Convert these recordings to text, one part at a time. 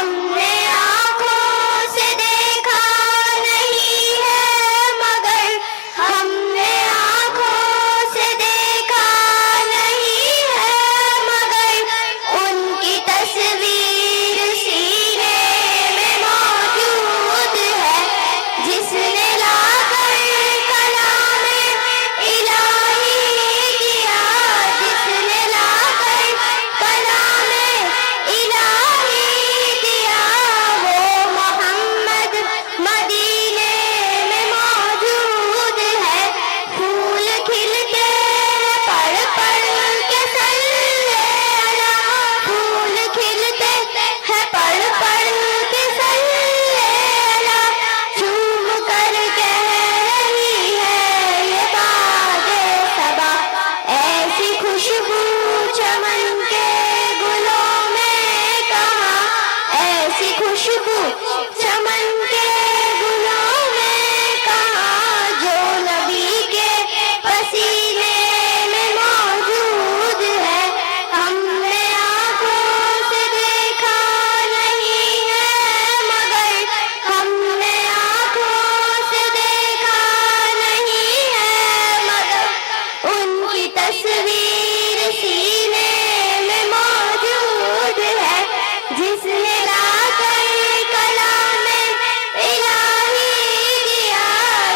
ہم نے آنکھوں سے دیکھا نہیں ہے مگر ہم نے آنکھوں سے دیکھا نہیں ہے مگر ان کی تصویر سینے میں موجود ہے جس نے لا کر کلام الہی دیا جس نے لا کر کلام الہی دیا وہ محمد مدینے میں موجود ہے پھول کھلتے ہیں پڑھ پڑھ کے صلی علی پھول کھلتے ہیں پڑھ پڑھ کے صلی علی چوم کر کہہ رہی ہے یہ باغ صبا ایسی خوشبو چمن کے گلوں میں کہاں ایسی خوشبو چمن کے گلوں میں کہاں جو نبی کے پسینے میں موجود ہے ہم نے آنکھوں سے دیکھا نہیں ہے مگر ہم نے آنکھوں سے دیکھا نہیں ہے مگر ان کی تصویر سینے میں موجود ہے جس نے لا کر کلام الہی دیا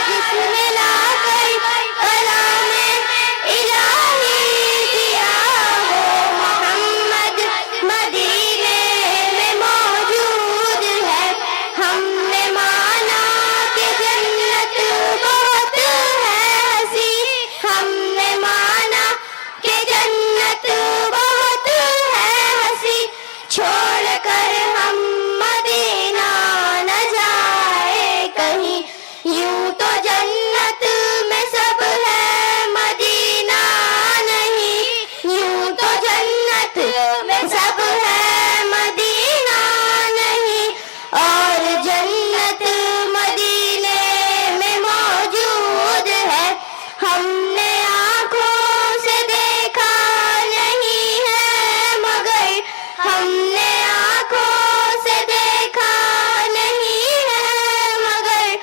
جس نے لا کر کلام الہی دیا وہ محمد مدینے میں موجود ہے ہم نے مانا کہ جنت بہت ہے ہنسی ہم نے مانا کہ جنت بہت ہے ہنسی چھوڑ کر ہم مدینہ نہ جائے کہیں یوں تو جنت میں سب ہے مدینہ نہیں یوں تو جنت میں سب ہے مدینہ نہیں اور جنت مدینے میں موجود ہے ہم نے آنکھوں سے دیکھا نہیں ہے مگر ہم نے آنکھوں سے دیکھا نہیں ہے مگر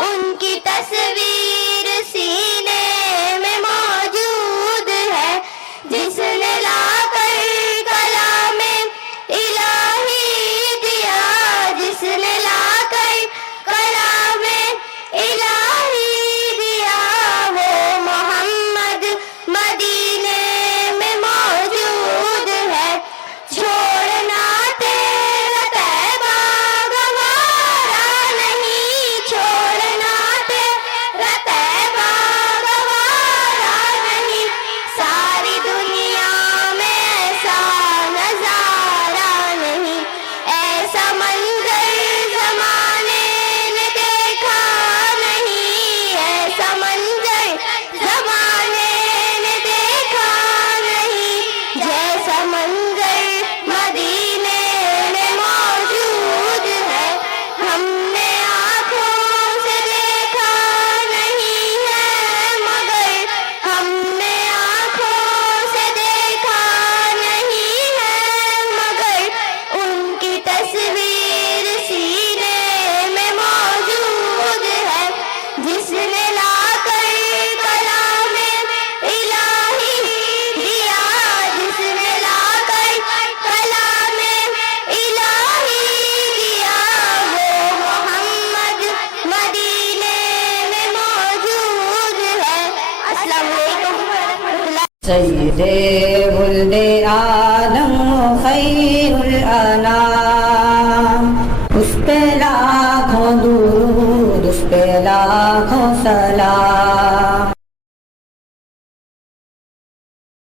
ان کی تصویر سینے میں موجود ہے جس نے لا کر کلام الہی دیا جس نے لا کر کلام الہی دیا وہ محمد مدینے میں موجود ہے چھوڑنا تیرا طیبہ گوارا نہیں چھوڑنا تیرا طیبہ گوارا نہیں ساری دنیا میں ایسا نظارہ نہیں ایسا منظر زمانے نے دیکھا نہیں ایسا منظر زمانے نے دیکھا نہیں جیسا منظر مدینے میں موجود ہے ہم نے آنکھوں سے دیکھا نہیں ہے مگر ہم نے آنکھوں سے دیکھا نہیں ہے مگر ان کی تصویر سینے میں موجود ہے جس نے لا کر کلام الہی دیا جس نے لا کر کلام الہی دیا وہ محمد مدینے میں موجود ہے السلام علیکم ورحمۃ اللہ سید ولد عالم خیر